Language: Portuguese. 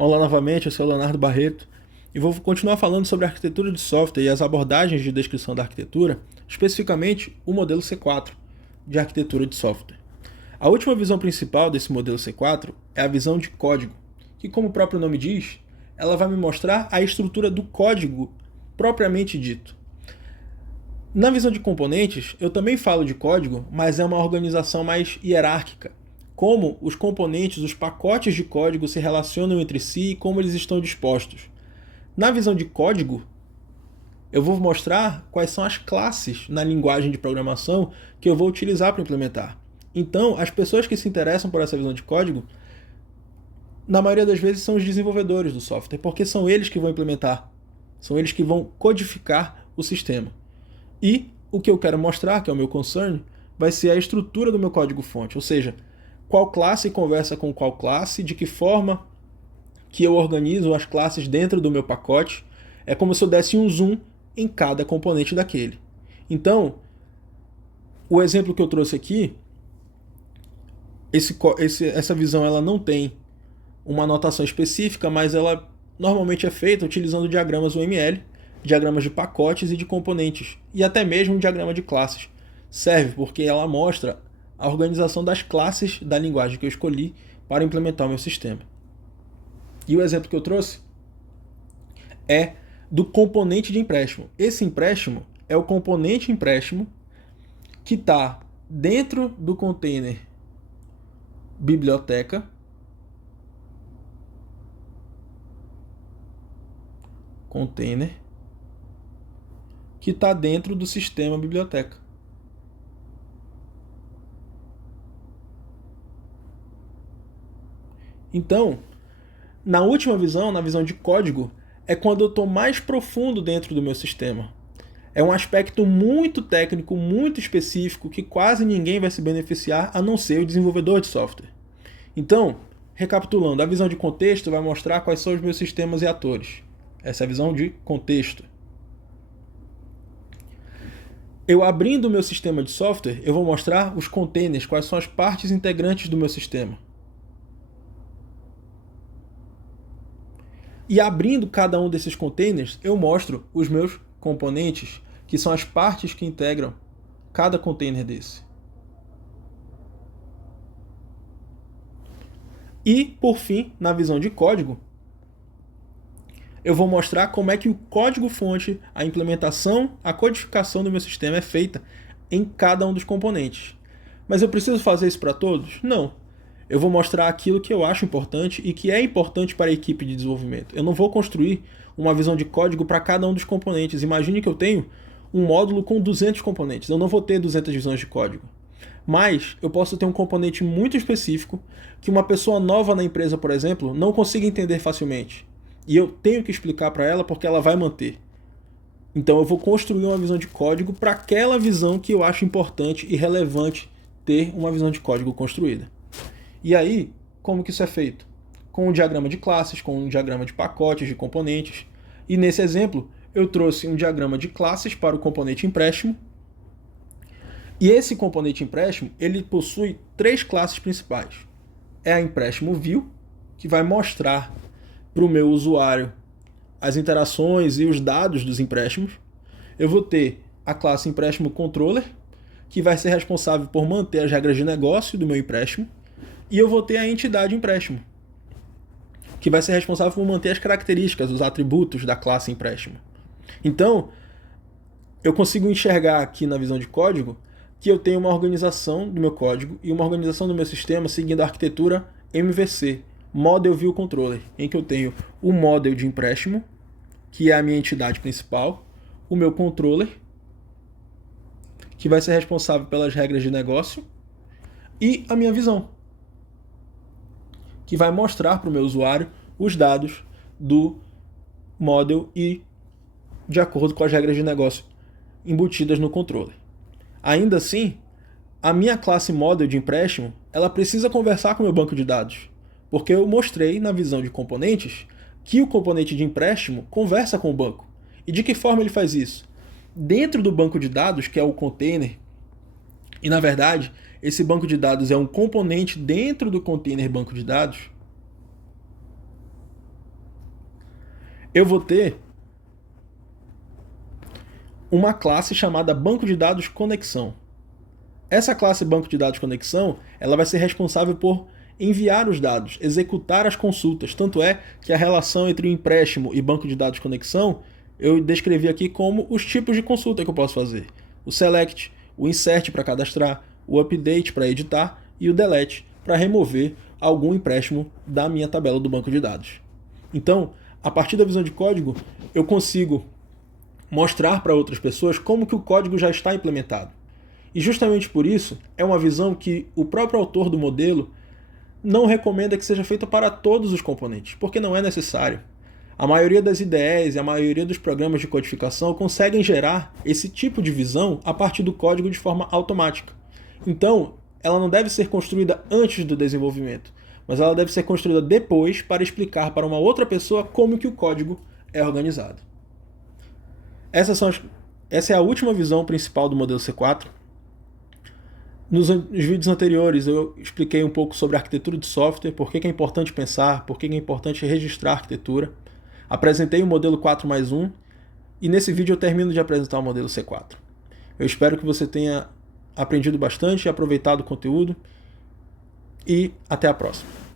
Olá novamente, eu sou o Leonardo Barreto e vou continuar falando sobre a arquitetura de software e as abordagens de descrição da arquitetura, especificamente o modelo C4 de arquitetura de software. A última visão principal desse modelo C4 é a visão de código, que, como o próprio nome diz, ela vai me mostrar a estrutura do código propriamente dito. Na visão de componentes, eu também falo de código, mas é uma organização mais hierárquica. Como os componentes, os pacotes de código se relacionam entre si e como eles estão dispostos. Na visão de código, eu vou mostrar quais são as classes na linguagem de programação que eu vou utilizar para implementar. Então, as pessoas que se interessam por essa visão de código, na maioria das vezes são os desenvolvedores do software, porque são eles que vão implementar, são eles que vão codificar o sistema. E o que eu quero mostrar, que é o meu concern, vai ser a estrutura do meu código-fonte, ou seja, qual classe conversa com qual classe, de que forma que eu organizo as classes dentro do meu pacote. É como se eu desse um zoom em cada componente daquele. Então, o exemplo que eu trouxe aqui, essa visão ela não tem uma notação específica, mas ela normalmente é feita utilizando diagramas UML, diagramas de pacotes e de componentes, e até mesmo um diagrama de classes. Serve porque ela mostra a organização das classes da linguagem que eu escolhi para implementar o meu sistema. E o exemplo que eu trouxe é do componente de empréstimo. Esse empréstimo é o componente empréstimo que está dentro do container biblioteca, que está dentro do sistema biblioteca. Então, na última visão, na visão de código, é quando eu estou mais profundo dentro do meu sistema. É um aspecto muito técnico, muito específico, que quase ninguém vai se beneficiar, a não ser o desenvolvedor de software. Então, recapitulando, a visão de contexto vai mostrar quais são os meus sistemas e atores. Essa é a visão de contexto. Eu abrindo o meu sistema de software, eu vou mostrar os containers, quais são as partes integrantes do meu sistema. E abrindo cada um desses containers, eu mostro os meus componentes, que são as partes que integram cada container desse. E, por fim, na visão de código, eu vou mostrar como é que o código-fonte, a implementação, a codificação do meu sistema é feita em cada um dos componentes. Mas eu preciso fazer isso para todos? Não. Eu vou mostrar aquilo que eu acho importante e que é importante para a equipe de desenvolvimento. Eu não vou construir uma visão de código para cada um dos componentes. Imagine que eu tenho um módulo com 200 componentes. Eu não vou ter 200 visões de código. Mas eu posso ter um componente muito específico que uma pessoa nova na empresa, por exemplo, não consiga entender facilmente. E eu tenho que explicar para ela porque ela vai manter. Então eu vou construir uma visão de código para aquela visão que eu acho importante e relevante ter uma visão de código construída. E aí, como que isso é feito? Com um diagrama de classes, com um diagrama de pacotes, de componentes. E nesse exemplo, eu trouxe um diagrama de classes para o componente empréstimo. E esse componente empréstimo, ele possui 3 classes principais. É a empréstimo view, que vai mostrar para o meu usuário as interações e os dados dos empréstimos. Eu vou ter a classe empréstimo controller, que vai ser responsável por manter as regras de negócio do meu empréstimo. E eu vou ter a entidade empréstimo, que vai ser responsável por manter as características, os atributos da classe empréstimo. Então, eu consigo enxergar aqui na visão de código que eu tenho uma organização do meu código e uma organização do meu sistema seguindo a arquitetura MVC, Model View Controller, em que eu tenho o model de empréstimo, que é a minha entidade principal, o meu controller, que vai ser responsável pelas regras de negócio, e a minha visão, que vai mostrar para o meu usuário os dados do model e de acordo com as regras de negócio embutidas no controller. Ainda assim, a minha classe model de empréstimo, ela precisa conversar com o meu banco de dados, porque eu mostrei na visão de componentes que o componente de empréstimo conversa com o banco. E de que forma ele faz isso? Dentro do banco de dados, que é o container, e na verdade, esse banco de dados é um componente dentro do container banco de dados, eu vou ter uma classe chamada banco de dados conexão. Essa classe banco de dados conexão, ela vai ser responsável por enviar os dados, executar as consultas. Tanto é que a relação entre o empréstimo e banco de dados conexão, eu descrevi aqui como os tipos de consulta que eu posso fazer. O select, o insert para cadastrar, o update para editar e o delete para remover algum empréstimo da minha tabela do banco de dados. Então, a partir da visão de código, eu consigo mostrar para outras pessoas como que o código já está implementado. E justamente por isso, é uma visão que o próprio autor do modelo não recomenda que seja feita para todos os componentes, porque não é necessário. A maioria das IDEs e a maioria dos programas de codificação conseguem gerar esse tipo de visão a partir do código de forma automática. Então, ela não deve ser construída antes do desenvolvimento, mas ela deve ser construída depois para explicar para uma outra pessoa como que o código é organizado. Essa é a última visão principal do modelo C4. Nos vídeos anteriores eu expliquei um pouco sobre a arquitetura de software, por que é importante pensar, por que é importante registrar a arquitetura. Apresentei o modelo 4+1 e nesse vídeo eu termino de apresentar o modelo C4. Eu espero que você tenha aprendido bastante e aproveitado o conteúdo e até a próxima.